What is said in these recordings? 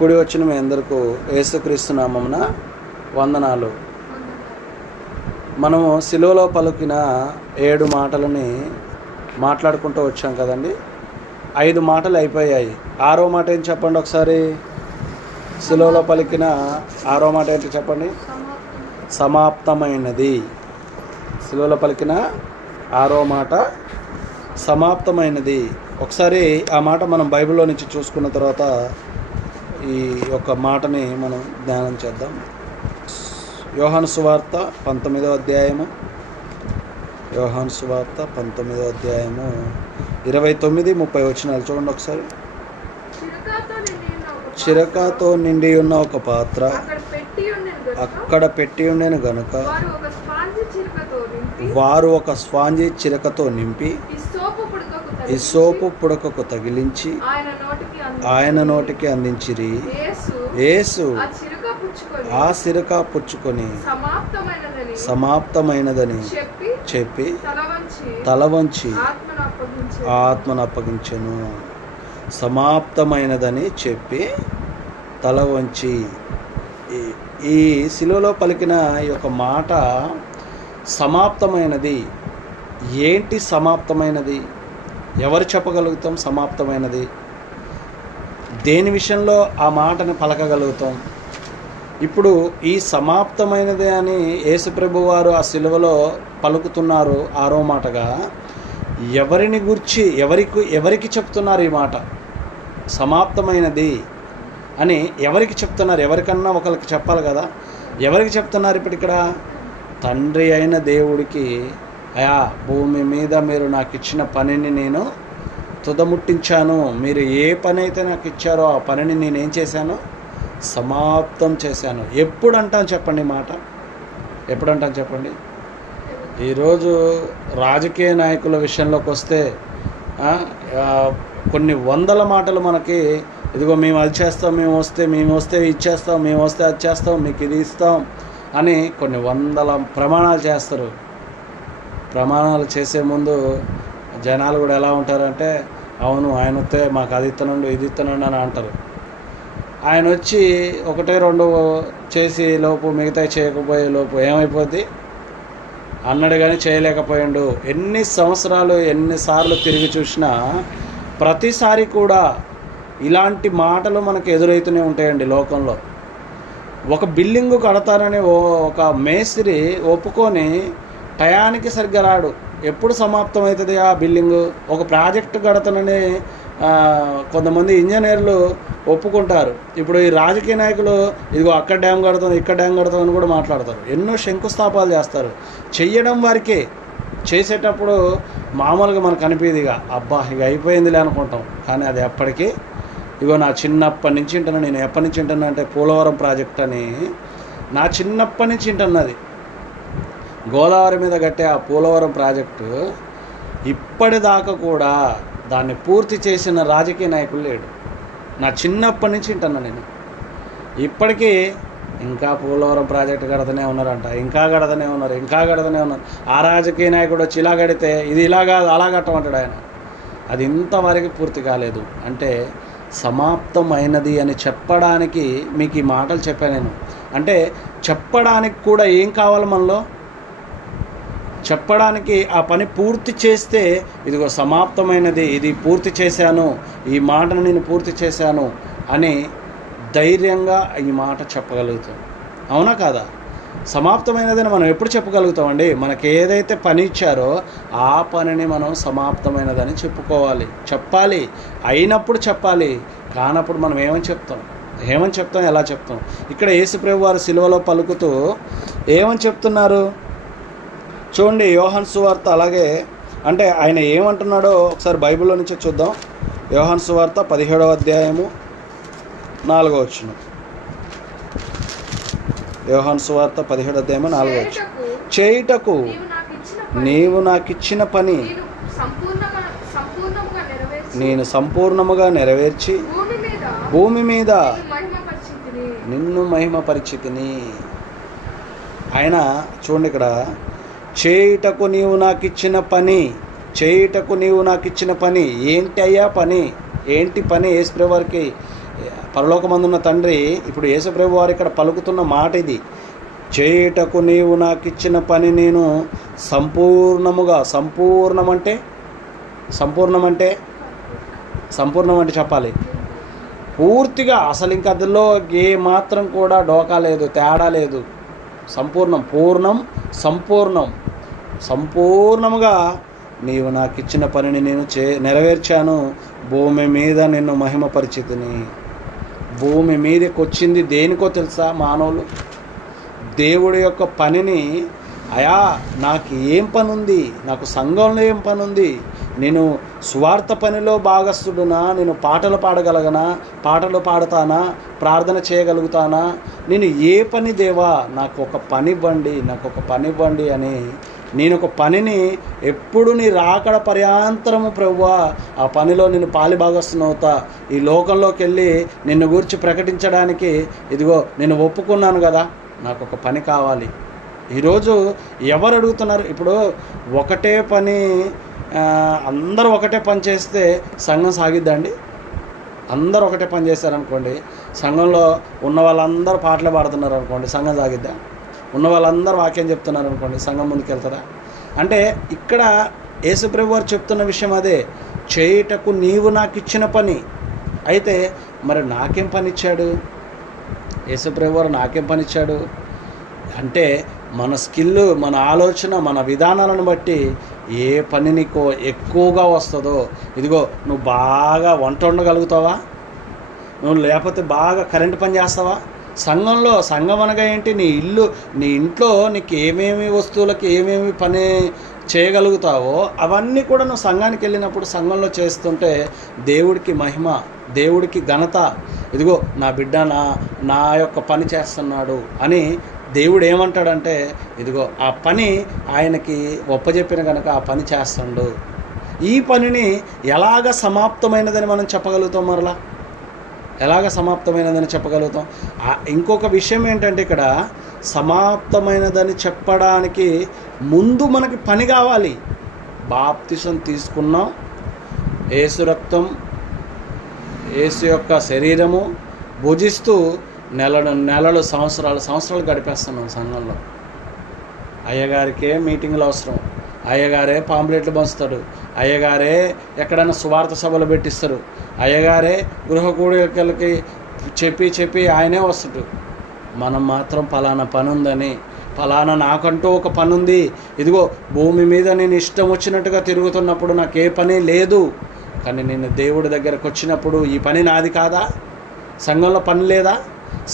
కూడి వచ్చిన మీ అందరికీ యేసుక్రీస్తు నామమున వందనాలు. మనము సిలువలో పలికిన 7 మాటలని మాట్లాడుకుంటూ వచ్చాం కదండి. 5 మాటలు అయిపోయాయి. 6వ మాట ఏంటి చెప్పండి ఒకసారి. సిలువలో పలికిన 6వ మాట ఏంటి చెప్పండి. సమాప్తమైనది. సిలువలో పలికిన 6వ మాట సమాప్తమైనది. ఒకసారి ఆ మాట మనం బైబిల్లో నుంచి చూసుకున్న తర్వాత ఈ యొక్క మాటని మనం ధ్యానం చేద్దాం. యోహాను సువార్త 19వ అధ్యాయము. యోహాను సువార్త 19వ అధ్యాయము 29-30 వచనాలు చూడండి ఒకసారి. చిరకాతో నిండి ఉన్న ఒక పాత్ర అక్కడ పెట్టి ఉండేను గనుక వారు ఒక స్పాంజి చిరకతో నింపి ఇస్సోపు పుడకకు తగిలించి ఆయన నోటికి అందించిరి. యేసు ఆ సిరక పుచ్చుకొని సమాప్తమైనదని చెప్పి తల వంచి ఆత్మను అప్పగించెను. సమాప్తమైనదని చెప్పి తల వంచి. ఈ శిలువలో పలికిన ఈ యొక్క మాట సమాప్తమైనది. ఏంటి సమాప్తమైనది? ఎవరు చెప్పగలుగుతాం సమాప్తమైనది? దేని విషయంలో ఆ మాటని పలకగలుగుతాం? ఇప్పుడు ఈ సమాప్తమైనది అని యేసుప్రభు వారు ఆ సిలువలో పలుకుతున్నారు 6వ మాటగా. ఎవరిని గురించి ఎవరికి చెప్తున్నారు ఈ మాట? సమాప్తమైనది అని ఎవరికి చెప్తున్నారు? ఎవరికన్నా ఒకరికి చెప్పాలి కదా. ఎవరికి చెప్తున్నారు? ఇప్పుడు ఇక్కడ తండ్రి అయిన దేవుడికి, అయా భూమి మీద మీరు నాకు ఇచ్చిన పనిని నేను తుదముట్టించాను. మీరు ఏ పని అయితే నాకు ఇచ్చారో ఆ పనిని నేనేం చేశాను? సమాప్తం చేశాను. ఎప్పుడు అంటాను చెప్పండి మాట? ఎప్పుడు అంటాను చెప్పండి? ఈరోజు రాజకీయ నాయకుల విషయంలోకి వస్తే కొన్ని వందల మాటలు మనకి, ఇదిగో మేము అది చేస్తాం, మేము వస్తే ఇచ్చేస్తాం, మేము వస్తే అది చేస్తాం, మీకు ఇది ఇస్తాం అని కొన్ని వందల ప్రమాణాలు చేస్తారు. ప్రమాణాలు చేసే ముందు జనాలు కూడా ఎలా ఉంటారంటే, అవును ఆయన వస్తే మాకు అది ఇస్తున్నాడు ఇది ఇస్తున్నాడు అని అంటారు. ఆయన వచ్చి 1-2 చేసి లోపు మిగతా చేయకపోయే లోపు ఏమైపోద్ది? అన్నాడు కానీ చేయలేకపోయాడు. ఎన్ని సంవత్సరాలు ఎన్నిసార్లు తిరిగి చూసినా ప్రతిసారి కూడా ఇలాంటి మాటలు మనకు ఎదురవుతూనే ఉంటాయండి లోకంలో. ఒక బిల్డింగు కడతానని ఒక మేస్త్రి ఒప్పుకొని టయానికి సరిగ్గా రాడు. ఎప్పుడు సమాప్తం అవుతుంది ఆ బిల్డింగు? ఒక ప్రాజెక్టు కడతానని కొంతమంది ఇంజనీర్లు ఒప్పుకుంటారు. ఇప్పుడు ఈ రాజకీయ నాయకులు ఇదిగో అక్కడ డ్యామ్ కడతాం ఇక్కడ డ్యామ్ కడతాం అని కూడా మాట్లాడతారు. ఎన్నో శంకుస్థాపాలు చేస్తారు. చెయ్యడం వరకే. చేసేటప్పుడు మామూలుగా మనకు అనిపించేది అబ్బా ఇక అయిపోయిందిలే అనుకుంటాం. కానీ అది ఎప్పటికీ ఇగో నా చిన్నప్పటి నుంచి వింటున్నా. నేను ఎప్పటి నుంచి వింటున్నా అంటే పోలవరం ప్రాజెక్ట్ అని నా చిన్నప్పటి నుంచి వింటున్నది. గోదావరి మీద కట్టే ఆ పోలవరం ప్రాజెక్టు ఇప్పటిదాకా కూడా దాన్ని పూర్తి చేసిన రాజకీయ నాయకులు లేడు. నా చిన్నప్పటి నుంచి వింటున్నా నేను. ఇప్పటికీ ఇంకా పోలవరం ప్రాజెక్టు కడతనే ఉన్నారంట, ఇంకా కడతనే ఉన్నారు. ఆ రాజకీయ నాయకుడు వచ్చి ఇలా కడితే ఇది ఇలాగా అలా కట్టమంటాడు ఆయన. అది ఇంతవరకు పూర్తి కాలేదు. అంటే సమాప్తమైనది అని చెప్పడానికి మీకు ఈ మాటలు చెప్పాను నేను. అంటే చెప్పడానికి కూడా ఏం కావాలి మనలో? చెప్పడానికి ఆ పని పూర్తి చేస్తే ఇదిగో సమాప్తమైనది, ఇది పూర్తి చేశాను, ఈ మాటను నేను పూర్తి చేశాను అని ధైర్యంగా ఈ మాట చెప్పగలుగుతాం. అవునా కాదా? సమాప్తమైనదని మనం ఎప్పుడు చెప్పగలుగుతామండి? మనకి ఏదైతే పని ఇచ్చారో ఆ పనిని మనం సమాప్తమైనదని చెప్పాలి. అయినప్పుడు చెప్పాలి. కానప్పుడు మనం ఏమని చెప్తాం? ఎలా చెప్తాం? ఇక్కడ యేసుప్రభు వారు సిలువలో పలుకుతూ ఏమని చెప్తున్నారు చూడండి. యోహాను సువార్త అలాగే అంటే ఆయన ఏమంటున్నాడో ఒకసారి బైబిల్లో నుంచి చూద్దాం. యోహాను సువార్త 17వ అధ్యాయము 4వ వచనం. యోహాను సువార్త 17వ అధ్యాయము 4వ వచనం. చేయుటకు నీవు నాకిచ్చిన పని నేను సంపూర్ణముగా నెరవేర్చి భూమి మీద నిన్ను మహిమపరిచితిని. ఆయన చూడండి ఇక్కడ చేయుటకు నీవు నాకు ఇచ్చిన పని ఏంటి అయ్యా? పని ఏంటి? పని యేసుప్రభు వారికి పరలోకమందున్న తండ్రి ఇప్పుడు యేసుప్రభు వారు ఇక్కడ పలుకుతున్న మాట ఇది. చేయుటకు నీవు నాకు ఇచ్చిన పని నేను సంపూర్ణం అంటే చెప్పాలి పూర్తిగా, అసలు ఇంక అందులో ఏ మాత్రం కూడా డోకా లేదు, తేడా లేదు. సంపూర్ణముగా నీవు నాకు ఇచ్చిన పనిని నేను నెరవేర్చాను. భూమి మీద నిన్ను మహిమపరిచితిని. భూమి మీదకి వచ్చింది దేనికో తెలుసా? మానవులు దేవుడి యొక్క పనిని, అయా నాకు ఏం పని ఉంది, నాకు సంఘంలో ఏం పని ఉంది, నేను సువార్త పనిలో భాగస్థుడునా, నేను పాటలు పాడగలగనా, పాటలు పాడతానా, ప్రార్థన చేయగలుగుతానా, నేను ఏ పని దేవా నాకు ఒక పని ఇవ్వండి అని నేను ఒక పనిని ఎప్పుడు నీ రాకడ పర్యాంతరము ప్రభువా ఆ పనిలో నేను పాలి భాగస్థునవుతా. ఈ లోకంలోకి వెళ్ళి నిన్ను గురించి ప్రకటించడానికి ఇదిగో నేను ఒప్పుకున్నాను కదా, నాకు ఒక పని కావాలి. ఈరోజు ఎవరు అడుగుతున్నారు? ఇప్పుడు ఒకటే పని, అందరూ ఒకటే పని చేస్తే సంఘం సాగిద్దండి? అందరూ ఒకటే పని చేస్తారనుకోండి, సంఘంలో ఉన్న వాళ్ళందరూ పాటలు పాడుతున్నారు అనుకోండి, సంఘం సాగిద్దా? ఉన్న వాళ్ళందరూ వాక్యం చెప్తున్నారు అనుకోండి, సంఘం ముందుకు వెళ్తుందా? అంటే ఇక్కడ యేసుప్రభు వారు చెప్తున్న విషయం అదే, చేయుటకు నీవు నాకు ఇచ్చిన పని. అయితే మరి నాకేం పని ఇచ్చాడు యేసుప్రభు వారు? నాకేం పని ఇచ్చాడు అంటే మన స్కిల్, మన ఆలోచన, మన విధానాలను బట్టి ఏ పని నీకు ఎక్కువగా వస్తుందో, ఇదిగో నువ్వు బాగా వంట వండగలుగుతావా, నువ్వు లేకపోతే బాగా కరెంటు పని చేస్తావా, సంఘం అనగా ఏంటి? నీ ఇంట్లో నీకు ఏమేమి వస్తువులకి ఏమేమి పని చేయగలుగుతావో అవన్నీ కూడా నువ్వు సంఘానికి వెళ్ళినప్పుడు సంఘంలో చేస్తుంటే దేవుడికి మహిమ, దేవుడికి ఘనత. ఇదిగో నా బిడ్డ నా యొక్క పని చేస్తున్నాడు అని దేవుడు ఏమంటాడంటే, ఇదిగో ఆ పని ఆయనకి ఒప్పజెప్పిన కనుక ఆ పని చేస్తాడు. ఈ పనిని ఎలాగ సమాప్తమైనదని మనం చెప్పగలుగుతాం? మరలా ఎలాగ సమాప్తమైనదని చెప్పగలుగుతాం? ఇంకొక విషయం ఏంటంటే, ఇక్కడ సమాప్తమైనదని చెప్పడానికి ముందు మనకి పని కావాలి. బాప్తిసం తీసుకున్నాం, యేసు రక్తం, యేసు యొక్క శరీరము భుజిస్తూ నెలలు సంవత్సరాలు గడిపేస్తున్నాం సంఘంలో. అయ్యగారికే మీటింగ్లు అవసరం, అయ్యగారే పాంప్లెట్లు పంచుతాడు, అయ్యగారే ఎక్కడైనా సువార్త సభలు పెట్టిస్తారు, అయ్యగారే గృహ కూడికలకి చెప్పి ఆయనే వస్తాడు. మనం మాత్రం పలానా పని ఉందని, పలానా నాకంటూ ఒక పని ఉంది, ఇదిగో భూమి మీద నేను ఇష్టం వచ్చినట్టుగా తిరుగుతున్నప్పుడు నాకు ఏ పని లేదు, కానీ నేను దేవుడి దగ్గరకు వచ్చినప్పుడు ఈ పని నాది కాదా? సంఘంలో పని లేదా?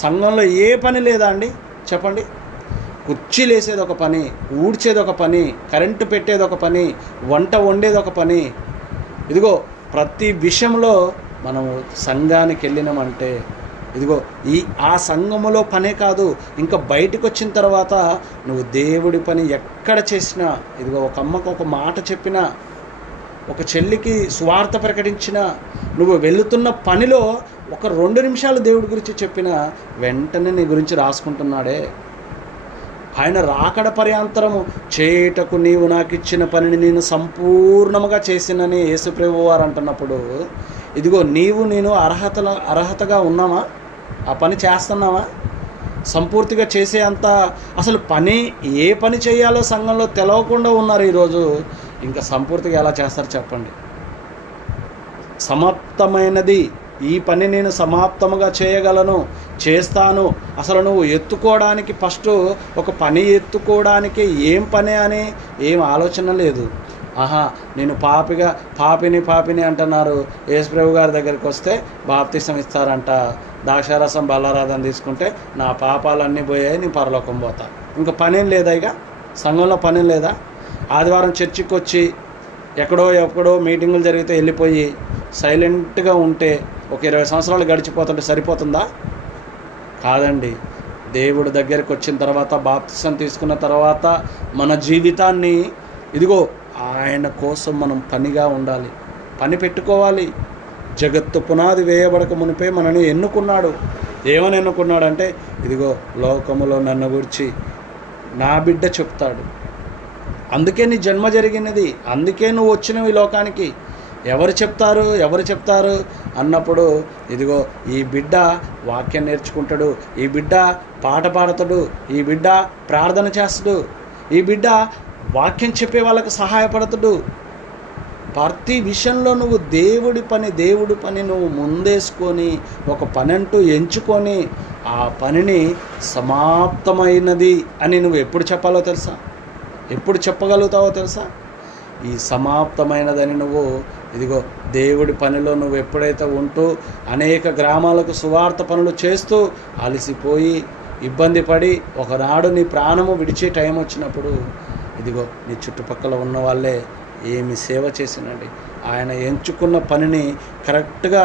సంఘంలో ఏ పని లేదా అండి చెప్పండి? కుర్చీలు వేసేది ఒక పని, ఊడ్చేది ఒక పని, కరెంటు పెట్టేది ఒక పని, వంట వండేది ఒక పని. ఇదిగో ప్రతి విషయంలో మనము సంఘానికి వెళ్ళినామంటే ఇదిగో ఆ సంఘములో పనే కాదు, ఇంకా బయటకు వచ్చిన తర్వాత నువ్వు దేవుడి పని ఎక్కడ చేసినా, ఇదిగో ఒక అమ్మకు ఒక మాట చెప్పినా, ఒక చెల్లికి సువార్త ప్రకటించినా, నువ్వు వెళుతున్న పనిలో ఒక 2 నిమిషాలు దేవుడి గురించి చెప్పినా వెంటనే నీ గురించి రాసుకుంటున్నాడే. ఆయన రాకడ పర్యాంతరము చేయుటకు నీవు నాకు ఇచ్చిన పనిని నేను సంపూర్ణముగా చేసినని యేసుప్రభు వారు అంటున్నప్పుడు, ఇదిగో నేను అర్హతగా ఉన్నామా? ఆ పని చేస్తున్నావా? సంపూర్తిగా చేసే అంత అసలు ఏ పని చేయాలో సంఘంలో తెలవకుండా ఉన్నారు ఈరోజు. ఇంకా సంపూర్తిగా ఎలా చేస్తారు చెప్పండి? సమాప్తమైనది ఈ పని నేను సమాప్తముగా చేయగలను, చేస్తాను. అసలు నువ్వు ఎత్తుకోవడానికి ఫస్ట్ ఒక పని ఎత్తుకోవడానికి ఏం పని అని ఏం ఆలోచన లేదు. నేను పాపిని అంటున్నారు. యేసుప్రభు గారి దగ్గరికి వస్తే బాప్తిసం ఇస్తారంట, ద్రాక్షారసం బల్లారాధన తీసుకుంటే నా పాపాలన్నీ పోయాయి, నేను పరలోకం పోతా. ఇంకా పనేం లేదా? ఇక సంఘంలో పనేం లేదా? ఆదివారం చర్చికి వచ్చి ఎక్కడో మీటింగులు జరిగితే వెళ్ళిపోయి సైలెంట్గా ఉంటే ఒక 20 సంవత్సరాలు గడిచిపోతుంటే సరిపోతుందా? కాదండి. దేవుడి దగ్గరికి వచ్చిన తర్వాత, బాప్తిసం తీసుకున్న తర్వాత మన జీవితాన్ని ఇదిగో ఆయన కోసం మనం పనిగా ఉండాలి, పని పెట్టుకోవాలి. జగత్తు పునాది వేయబడక మునిపే మనని ఎన్నుకున్నాడు. ఏమని ఎన్నుకున్నాడంటే, ఇదిగో లోకములో నన్ను గురించి నా బిడ్డ చెప్తాడు, అందుకే నీ జన్మ జరిగినది, అందుకే నువ్వు వచ్చినవి లోకానికి. ఎవరు చెప్తారు అన్నప్పుడు ఇదిగో ఈ బిడ్డ వాక్యం నేర్చుకుంటాడు, ఈ బిడ్డ పాట పాడతాడు, ఈ బిడ్డ ప్రార్థన చేస్తాడు, ఈ బిడ్డ వాక్యం చెప్పే వాళ్ళకు సహాయపడతాడు. ప్రతి విషయంలో నువ్వు దేవుడి పని నువ్వు ముందేసుకొని ఒక పని అంటూ ఎంచుకొని ఆ పనిని సమాప్తమైనది అని నువ్వు ఎప్పుడు చెప్పాలో తెలుసా? ఎప్పుడు చెప్పగలుగుతావో తెలుసా? ఈ సమాప్తమైనదని నువ్వు ఇదిగో దేవుడి పనిలో నువ్వు ఎప్పుడైతే ఉంటూ అనేక గ్రామాలకు సువార్త పనులు చేస్తూ అలసిపోయి ఇబ్బంది పడి ఒకనాడు నీ ప్రాణము విడిచే టైం వచ్చినప్పుడు ఇదిగో నీ చుట్టుపక్కల ఉన్న వాళ్ళే ఏమి సేవ చేసిండండి. ఆయన ఎంచుకున్న పనిని కరెక్ట్గా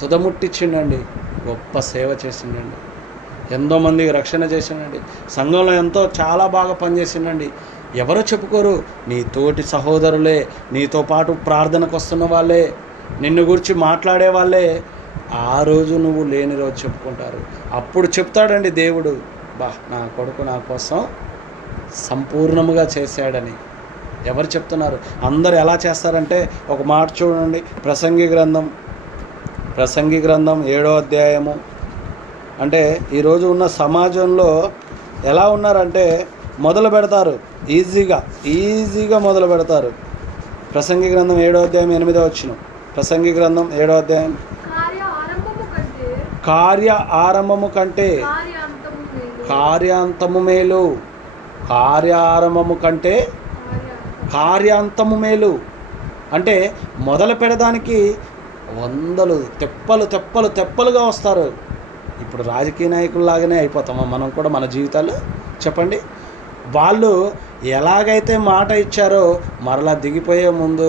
తుదముట్టించిండండి. గొప్ప సేవ చేసిండండి. ఎంతోమందికి రక్షణ చేసిండండి. సంఘంలో చాలా బాగా పనిచేసిండండి. ఎవరో చెప్పుకోరు, నీ తోటి సహోదరులే, నీతో పాటు ప్రార్థనకు వస్తున్న వాళ్ళే, నిన్ను గురించి మాట్లాడే వాళ్ళే ఆ రోజు నువ్వు లేని రోజు చెప్పుకుంటారు. అప్పుడు చెప్తాడండి దేవుడు, నా కొడుకు నా కోసం సంపూర్ణముగా చేశాడని. ఎవరు చెప్తున్నారు? అందరు ఎలా చేస్తారంటే ఒక మాట చూడండి, ప్రసంగి గ్రంథం 7వ అధ్యాయము. అంటే ఈరోజు ఉన్న సమాజంలో ఎలా ఉన్నారంటే మొదలు పెడతారు, ఈజీగా మొదలు పెడతారు. ప్రసంగి గ్రంథం 7వ అధ్యాయం 8వ వచనం. ప్రసంగి గ్రంథం 7వ అధ్యాయం, కార్య ఆరంభము కంటే కార్యాంతము మేలు. కార్యారంభము కంటే కార్యాంతము అంటే మొదలు పెడడానికి వందలు తెప్పలుగా వస్తారు. ఇప్పుడు రాజకీయ నాయకుల్లాగానే అయిపోతామా మనం కూడా మన జీవితాలు? చెప్పండి. వాళ్ళు ఎలాగైతే మాట ఇచ్చారో మరలా దిగిపోయే ముందు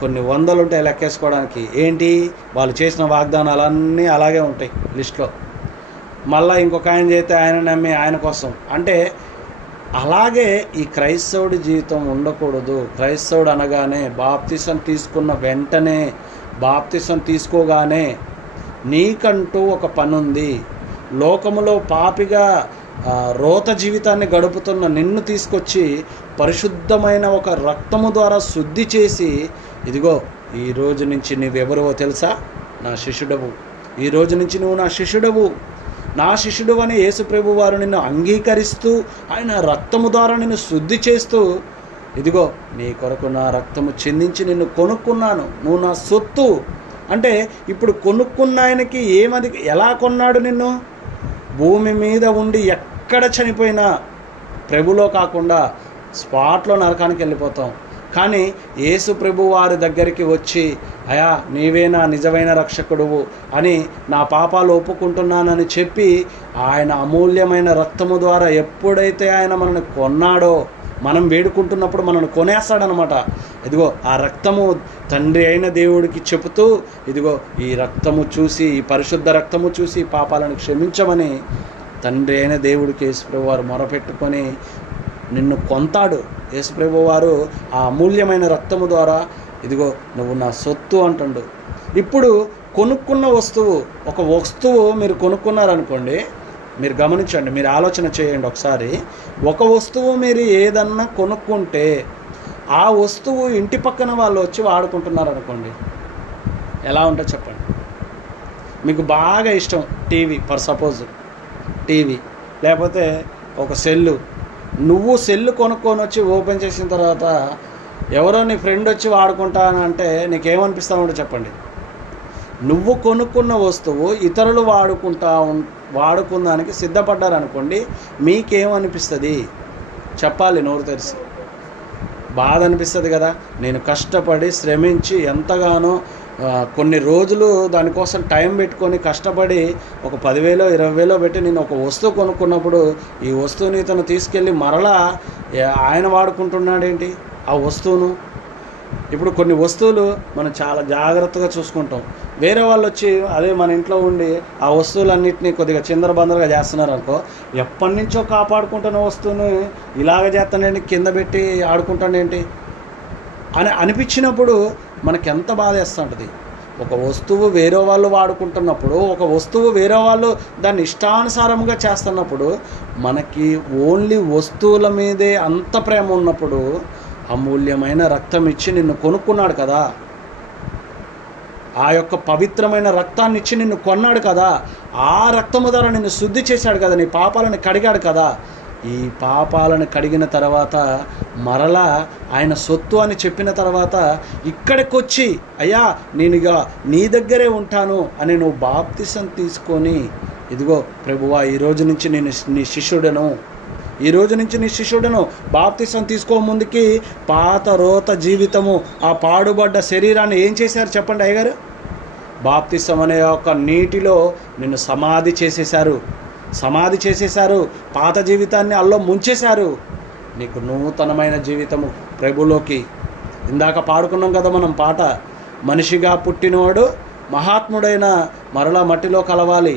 కొన్ని వందలు ఉంటాయి లెక్కేసుకోవడానికి. ఏంటి? వాళ్ళు చేసిన వాగ్దానాలన్నీ అలాగే ఉంటాయి లిస్ట్లో. మళ్ళీ ఇంకొక ఆయన చేస్తే ఆయన నమ్మి ఆయన కోసం. అంటే అలాగే ఈ క్రైస్తవుడి జీవితం ఉండకూడదు. క్రైస్తవుడు అనగానే బాప్తిసం తీసుకున్న వెంటనే, బాప్తిసం తీసుకోగానే నీకంటూ ఒక పని ఉంది. లోకములో పాపిగా రోత జీవితాన్ని గడుపుతున్న నిన్ను తీసుకొచ్చి పరిశుద్ధమైన ఒక రక్తము ద్వారా శుద్ధి చేసి, ఇదిగో ఈ రోజు నుంచి నువ్వెవరో తెలుసా? నా శిష్యుడవు. ఈ రోజు నుంచి నువ్వు నా శిష్యుడవు. నా శిష్యుడు అని యేసు ప్రభు వారు నిన్ను అంగీకరిస్తూ ఆయన రక్తము ద్వారా నిన్ను శుద్ధి చేస్తూ, ఇదిగో నీ కొరకు నా రక్తము చెందించి నిన్ను కొనుక్కున్నాను, నువ్వు నా సొత్తు. అంటే ఇప్పుడు కొనుక్కున్న ఆయనకి ఎలా కొన్నాడు నిన్ను? భూమి మీద ఉండి ఎక్కడ చనిపోయినా ప్రభులో కాకుండా స్పాట్లో నరకానికి వెళ్ళిపోతాం. కానీ యేసు ప్రభు వారి దగ్గరికి వచ్చి, అయా నీవే నా నిజమైన రక్షకుడువు అని నా పాపాలు ఒప్పుకుంటున్నానని చెప్పి ఆయన అమూల్యమైన రక్తము ద్వారా ఎప్పుడైతే ఆయన మనల్ని కొన్నాడో, మనం వేడుకుంటున్నప్పుడు మనల్ని కొనేస్తాడనమాట. ఇదిగో ఆ రక్తము తండ్రి అయిన దేవుడికి చెబుతూ, ఇదిగో ఈ రక్తము చూసి, ఈ పరిశుద్ధ రక్తము చూసి పాపాలను క్షమించమని తండ్రి అయిన దేవుడికి యేసుప్రభు వారు మొరపెట్టుకొని నిన్ను కొంతాడు. యేసుప్రభు వారు ఆ అమూల్యమైన రక్తము ద్వారా ఇదిగో నువ్వు నా సొత్తు అంటుండు. ఇప్పుడు కొనుక్కున్న ఒక వస్తువు మీరు కొనుక్కున్నారనుకోండి, మీరు గమనించండి, మీరు ఆలోచన చేయండి ఒకసారి. ఒక వస్తువు మీరు ఏదన్నా కొనుక్కుంటే ఆ వస్తువు ఇంటి పక్కన వాళ్ళు వచ్చి వాడుకుంటున్నారు అనుకోండి, ఎలా ఉంటుందో చెప్పండి. మీకు బాగా ఇష్టం టీవీ, ఫర్ సపోజ్ టీవీ, లేకపోతే ఒక సెల్లు. నువ్వు సెల్లు కొనుక్కొని వచ్చి ఓపెన్ చేసిన తర్వాత ఎవరో నీ ఫ్రెండ్ వచ్చి వాడుకుంటానంటే నీకేమనిపిస్తూ ఉంటే చెప్పండి. నువ్వు కొనుక్కున్న వస్తువు ఇతరులు వాడుకుందానికి సిద్ధపడ్డారనుకోండి, మీకేమనిపిస్తుంది? చెప్పాలి నోరు తెరిచి. బాధ అనిపిస్తుంది కదా. నేను కష్టపడి శ్రమించి ఎంతగానో కొన్ని రోజులు దానికోసం టైం పెట్టుకొని కష్టపడి ఒక 10,000 20,000 పెట్టి నేను ఒక వస్తువు కొనుక్కున్నప్పుడు ఈ వస్తువుని ఇతను తీసుకెళ్ళి మరలా ఆయన వాడుకుంటున్నాడేంటి ఆ వస్తువును? ఇప్పుడు కొన్ని వస్తువులు మనం చాలా జాగ్రత్తగా చూసుకుంటాం. వేరే వాళ్ళు వచ్చి అదే మన ఇంట్లో ఉండి ఆ వస్తువులన్నింటినీ కొద్దిగా చిందరబందరగా చేస్తున్నారు అనుకో, ఎప్పటి నుంచో కాపాడుకుంటున్న వస్తువుని ఇలాగ చేస్తానేంటి, కింద పెట్టి ఆడుకుంటానేంటి అని అనిపించినప్పుడు మనకి ఎంత బాధ వేస్తుంటుంది. ఒక వస్తువు వేరే వాళ్ళు వాడుకుంటున్నప్పుడు, ఒక వస్తువు వేరే వాళ్ళు దాన్ని ఇష్టానుసారంగా చేస్తున్నప్పుడు, మనకి ఓన్లీ వస్తువుల మీదే అంత ప్రేమ ఉన్నప్పుడు, అమూల్యమైన రక్తం ఇచ్చి నిన్ను కొనుక్కున్నాడు కదా, ఆ యొక్క పవిత్రమైన రక్తాన్ని ఇచ్చి నిన్ను కొన్నాడు కదా, ఆ రక్తము ద్వారా నిన్ను శుద్ధి చేశాడు కదా, నీ పాపాలను కడిగాడు కదా. ఈ పాపాలను కడిగిన తర్వాత మరలా ఆయన సొత్తు అని చెప్పిన తర్వాత ఇక్కడికి వచ్చి అయ్యా నేనుగా నీ దగ్గరే ఉంటాను అని నువ్వు బాప్తిసం తీసుకొని, ఇదిగో ప్రభువా ఈరోజు నుంచి నేను నీ శిష్యుడను, ఈరోజు నుంచి నీ శిష్యుడను, బాప్తిసం తీసుకో ముందుకి పాత రోత జీవితము, ఆ పాడుబడ్డ శరీరాన్ని ఏం చేశారు చెప్పండి అయ్యగారు? బాప్తిసం అనే ఒక నీటిలో నిన్ను సమాధి చేసేశారు, పాత జీవితాన్ని అల్లో ముంచేశారు. నీకు నూతనమైన జీవితము ప్రభులోకి. ఇందాక పాడుకున్నాం కదా మనం పాట, మనిషిగా పుట్టినవాడు మహాత్ముడైన మరలా మట్టిలో కలవాలి,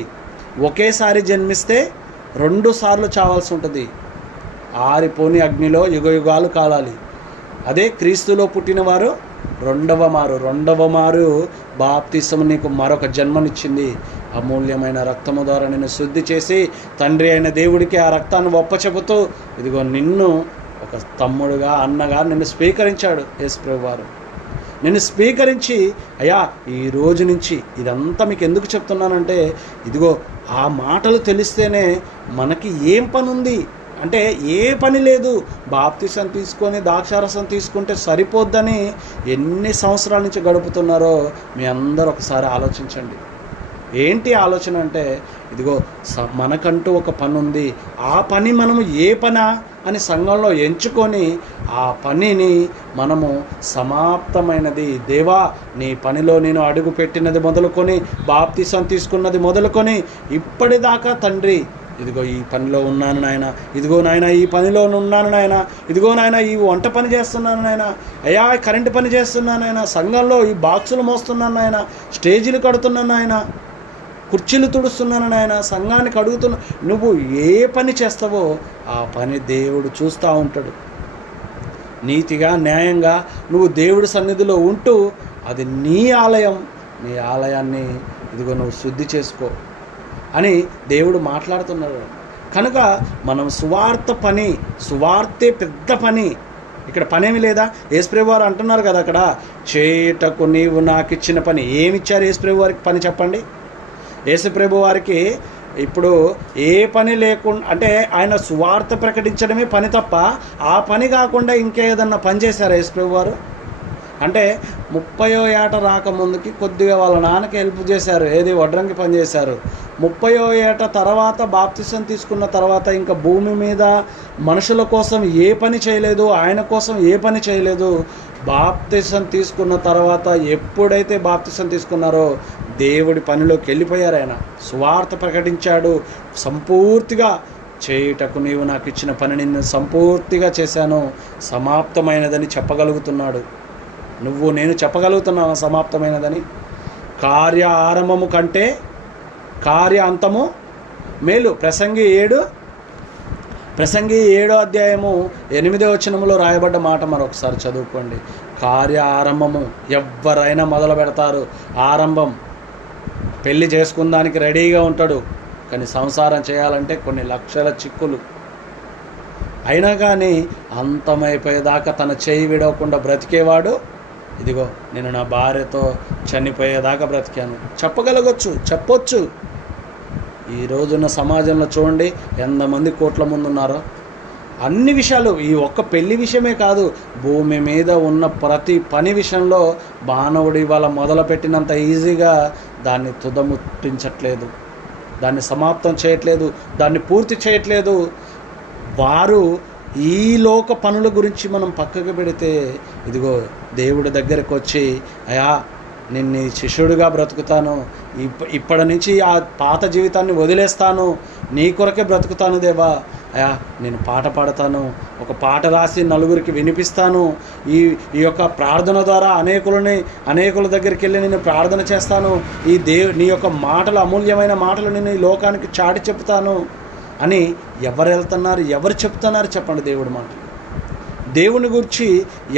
ఒకేసారి జన్మిస్తే 2 సార్లు చావాల్సి ఉంటుంది, ఆరిపోని అగ్నిలో యుగయుగాలు కాలాలి. అదే క్రీస్తులో పుట్టినవారు రెండవ మారు బాప్తిసం నీకు మరొక జన్మనిచ్చింది. అమూల్యమైన రక్తము ద్వారా నిన్ను శుద్ధి చేసి తండ్రి అయిన దేవుడికి ఆ రక్తాన్ని ఒప్పచెబుతూ ఇదిగో నిన్ను ఒక తమ్ముడుగా అన్నగా నిన్ను స్వీకరించాడు యేసుప్రభు వారు. నిన్ను స్వీకరించి అయ్యా ఈ రోజు నుంచి ఇదంతా మీకు ఎందుకు చెప్తున్నానంటే, ఇదిగో ఆ మాటలు తెలిస్తేనే మనకి ఏం పని ఉంది అంటే ఏ పని లేదు. బాప్తిసం తీసుకొని ద్రాక్షారసం తీసుకుంటే సరిపోద్దని ఎన్ని సంవత్సరాల నుంచి గడుపుతున్నారో మీ అందరూ ఒకసారి ఆలోచించండి. ఏంటి ఆలోచన అంటే, ఇదిగో మనకంటూ ఒక పని ఉంది, ఆ పని మనము ఏ పనా అని సంఘంలో ఎంచుకొని ఆ పనిని మనము సమాప్తమైనది, దేవా నీ పనిలో నేను అడుగు పెట్టినది మొదలుకొని బాప్తిసం తీసుకున్నది మొదలుకొని ఇప్పటిదాకా తండ్రి ఇదిగో ఈ పనిలో ఉన్నాను నాయన, ఇదిగో నాయన ఈ పనిలో ఉన్నాను నాయన, ఇదిగో నాయన ఈ వంట పని చేస్తున్నాను నాయన, అయ్యా కరెంటు పని చేస్తున్నాను నాయన, సంఘంలో ఈ బాక్సులు మోస్తున్నాను నాయన, స్టేజీలు కడుతున్నాను నాయన, కుర్చీలు తుడుస్తున్నాను నాయన, సంఘానికి అడుగుతున్నా. నువ్వు ఏ పని చేస్తావో ఆ పని దేవుడు చూస్తూ ఉంటాడు. నీతిగా న్యాయంగా నువ్వు దేవుడి సన్నిధిలో ఉంటూ అది నీ ఆలయం, నీ ఆలయాన్ని ఇదిగో నువ్వు శుద్ధి చేసుకో అని దేవుడు మాట్లాడుతున్నాడు. కనుక మనం సువార్తే పెద్ద పని. ఇక్కడ పనేమి లేదా? యేసుప్రభు వారు అంటున్నారు కదా అక్కడ, చేయుటకు నీవు నాకు ఇచ్చిన పని. ఏమిచ్చారు యేసుప్రభు వారికి పని చెప్పండి? యేసుప్రభు వారికి ఇప్పుడు ఏ పని లేకుండా, అంటే ఆయన సువార్త ప్రకటించడమే పని తప్ప ఆ పని కాకుండా ఇంకేదన్నా పని చేశారా యేసుప్రభు వారు? అంటే 30వ ఏట రాకముందుకి కొద్దిగా వాళ్ళ నాన్నకి హెల్ప్ చేశారు, ఏది వడ్రంగి పని చేశారు. 30వ ఏట తర్వాత బాప్తిసం తీసుకున్న తర్వాత ఇంకా భూమి మీద మనుషుల కోసం ఏ పని చేయలేదు, ఆయన కోసం ఏ పని చేయలేదు. బాప్తిసం తీసుకున్న తర్వాత ఎప్పుడైతే బాప్తిసం తీసుకున్నారో దేవుడి పనిలోకి వెళ్ళిపోయారు. ఆయన సువార్త ప్రకటించాడు. సంపూర్తిగా చేయుటకు నీవు నాకు ఇచ్చిన పని నిన్ను సంపూర్తిగా చేశాను, సమాప్తమైనదని చెప్పగలుగుతున్నాడు. నువ్వు నేను చెప్పగలుగుతున్నావా సమాప్తమైనదని? కార్య ఆరంభము కంటే కార్య అంతము మేలు. ప్రసంగి 7వ అధ్యాయము 8వ వచనములో రాయబడ్డ మాట మరొకసారి చదువుకోండి. కార్య ఆరంభము ఎవరైనా మొదలు పెడతారు. ఆరంభం, పెళ్లి చేసుకుందానికి రెడీగా ఉంటాడు, కానీ సంసారం చేయాలంటే కొన్ని లక్షల చిక్కులు. అయినా కానీ అంతమైపోయేదాకా తన చేయి విడవకుండా బ్రతికేవాడు, ఇదిగో నేను నా భార్యతో చనిపోయేదాకా బ్రతికాను చెప్పొచ్చు. ఈ రోజున్న సమాజంలో చూడండి ఎంతమంది కోట్ల ముందు ఉన్నారో. అన్ని విషయాలు, ఈ ఒక్క పెళ్లి విషయమే కాదు, భూమి మీద ఉన్న ప్రతి పని విషయంలో మానవుడు ఇవాళ మొదలుపెట్టినంత ఈజీగా దాన్ని తుదముట్టించట్లేదు, దాన్ని సమాప్తం చేయట్లేదు, దాన్ని పూర్తి చేయట్లేదు. వారు ఈ లోక పనుల గురించి మనం పక్కకు పెడితే, ఇదిగో దేవుడి దగ్గరకు వచ్చి అయ్యా నేను నీ శిష్యుడిగా బ్రతుకుతాను, ఇప్పటి నుంచి ఆ పాత జీవితాన్ని వదిలేస్తాను, నీ కొరకే బ్రతుకుతాను దేవా, అయ్యా నేను పాట పాడతాను, ఒక పాట రాసి నలుగురికి వినిపిస్తాను, ఈ యొక్క ప్రార్థన ద్వారా అనేకుల దగ్గరికి వెళ్ళి నేను ప్రార్థన చేస్తాను, నీ యొక్క మాటలు, అమూల్యమైన మాటలు నేను ఈ లోకానికి చాటి చెప్తాను అని ఎవరు వెళ్తున్నారు, ఎవరు చెప్తున్నారు చెప్పండి? దేవుడి మాట, దేవుని గురించి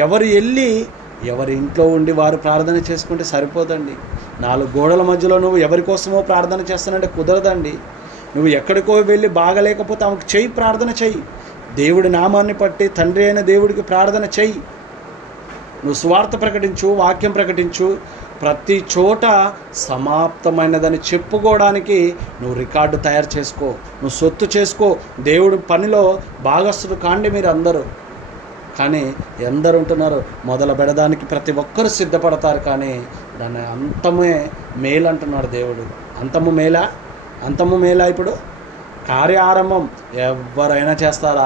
ఎవరు వెళ్ళి ఎవరి ఇంట్లో ఉండి వారు ప్రార్థన చేసుకుంటే సరిపోదండి. 4 గోడల మధ్యలో నువ్వు ఎవరి కోసమో ప్రార్థన చేస్తానంటే కుదరదండి. నువ్వు ఎక్కడికో వెళ్ళి బాగలేకపోతే ఆమెకు ప్రార్థన చెయ్యి. దేవుడి నామాన్ని పట్టి తండ్రి అయిన దేవుడికి ప్రార్థన చెయ్యి. నువ్వు సువార్త ప్రకటించు, వాక్యం ప్రకటించు, ప్రతి చోట సమాప్తమైనదని చెప్పుకోవడానికి నువ్వు రికార్డు తయారు చేసుకో, నువ్వు సొత్తు చేసుకో. దేవుడి పనిలో భాగస్థులు కాండి మీరు అందరూ. కానీ ఎందరు ఉంటున్నారు, మొదలు పెడడానికి ప్రతి ఒక్కరు సిద్ధపడతారు, కానీ దాని అంతమే మేలు అంటున్నాడు దేవుడు. అంతము మేలా? అంతము మేలా? ఇప్పుడు ఆరంభం ఎవరైనా చేస్తారు.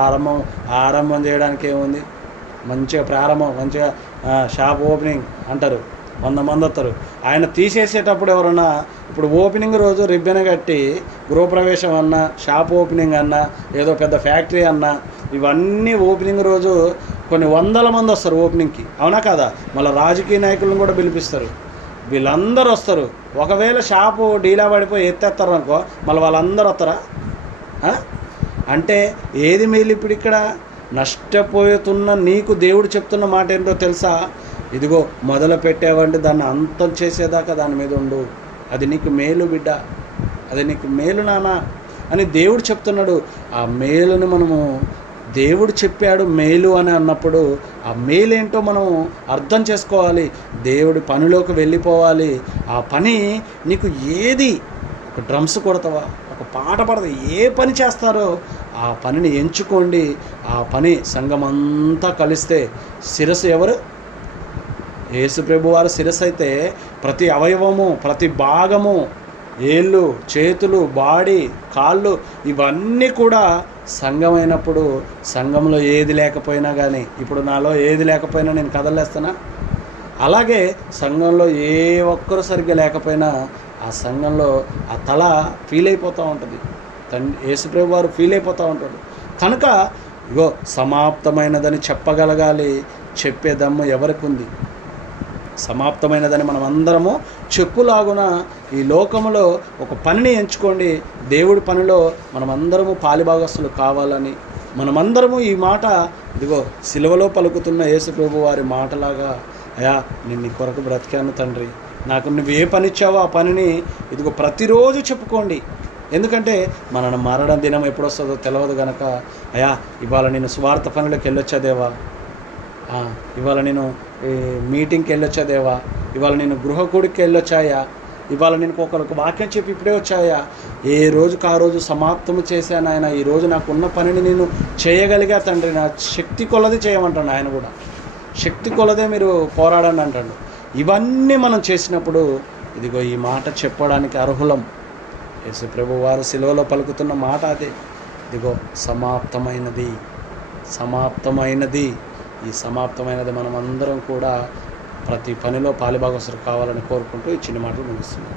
ఆరంభం చేయడానికి ఏముంది? మంచిగా ప్రారంభం, మంచిగా షాప్ ఓపెనింగ్ అంటారు, 100 మంది వస్తారు. ఆయన తీసేసేటప్పుడు ఎవరన్నా, ఇప్పుడు ఓపెనింగ్ రోజు రిబ్బెన్ కట్టి గృహప్రవేశం అన్నా, షాప్ ఓపెనింగ్ అన్నా, ఏదో పెద్ద ఫ్యాక్టరీ అన్నా, ఇవన్నీ ఓపెనింగ్ రోజు కొన్ని 100 మంది వస్తారు ఓపెనింగ్కి, అవునా కదా? మళ్ళీ రాజకీయ నాయకులను కూడా పిలిపిస్తారు, వీళ్ళందరూ వస్తారు. ఒకవేళ షాపు డీలా పడిపోయి ఎత్తేస్తారు అనుకో, మళ్ళీ వాళ్ళందరూ వస్తారా? అంటే ఏది మేలు ఇప్పుడు ఇక్కడ? నష్టపోతున్న నీకు దేవుడు చెప్తున్న మాట ఏంటో తెలుసా? ఇదిగో మొదలు పెట్టావంటే దాన్ని అంతం చేసేదాకా దాని మీద ఉండు, అది నీకు మేలు బిడ్డ, అది నీకు మేలు నాన్న అని దేవుడు చెప్తున్నాడు. ఆ మేలుని మనము, దేవుడు చెప్పాడు మేలు అని అన్నప్పుడు ఆ మేలేంటో మనం అర్థం చేసుకోవాలి. దేవుడి పనిలోకి వెళ్ళిపోవాలి. ఆ పని నీకు ఏది, ఒక డ్రమ్స్ కొడతావా, ఒక పాట పాడతా, ఏ పని చేస్తారో ఆ పనిని ఎంచుకోండి. ఆ పని సంఘం అంతా కలిస్తే శిరస్సు ఎవరు? యేసు ప్రభు వారు శిరస్సు అయితే ప్రతి అవయవము, ప్రతి భాగము, ఏళ్ళు, చేతులు, బాడీ, కాళ్ళు, ఇవన్నీ కూడా సంఘం అయినప్పుడు, సంఘంలో ఏది లేకపోయినా కానీ, ఇప్పుడు నాలో ఏది లేకపోయినా నేను కదలేస్తానా? అలాగే సంఘంలో ఏ ఒక్కరు సరిగ్గా లేకపోయినా ఆ సంఘంలో ఆ తల ఫీల్ అయిపోతూ ఉంటుంది, యేసుప్రభు వారు ఫీల్ అయిపోతూ ఉంటాడు. కనుక ఇగో సమాప్తమైనదని చెప్పగలగాలి. చెప్పే దమ్ము ఎవరికి ఉంది? సమాప్తమైనదని మనం అందరము చెప్పులాగున ఈ లోకములో ఒక పనిని ఎంచుకోండి. దేవుడి పనిలో మనమందరము పాలిభాగస్తులు కావాలని మనమందరము ఈ మాట, ఇదిగో సిలువలో పలుకుతున్న యేసుప్రభు వారి మాటలాగా, అయా నేను నీ కొరకు బ్రతికాను తండ్రి, నాకు నువ్వు ఏ పని ఇచ్చావో ఆ పనిని ఇదిగో ప్రతిరోజు చెప్పుకోండి. ఎందుకంటే మన మరణ దినం ఎప్పుడు వస్తుందో తెలియదు కనుక, అయా ఇవాళ నేను స్వార్థ పనులకు వెళ్ళొచ్చా దేవా, ఇవాళ నేను మీటింగ్కి వెళ్ళొచ్చా దేవా, ఇవాళ నేను గృహకూడికి వెళ్ళొచ్చాయా, ఇవాళ నేను ఒకరికి వాక్యం చెప్పి ఇప్పుడే వచ్చాయా, ఏ రోజుకు ఆ రోజు సమాప్తము చేశాను ఆయన, ఈరోజు నాకున్న పనిని నేను చేయగలిగా తండ్రి, నా శక్తి కొలది చేయమంటాడు ఆయన కూడా, శక్తి కొలదే మీరు పోరాడండి అంటాడు. ఇవన్నీ మనం చేసినప్పుడు ఇదిగో ఈ మాట చెప్పడానికి అర్హులం. యేసు ప్రభు వారు సిలువలో పలుకుతున్న మాట అదే, ఇదిగో సమాప్తమైనది, సమాప్తమైనది. ఈ సమాప్తమైనది మనం అందరం కూడా ప్రతి పనిలో పాలిభాగస్తులు కావాలని కోరుకుంటూ ఈ చిన్న మాటలు ముగిస్తున్నాం.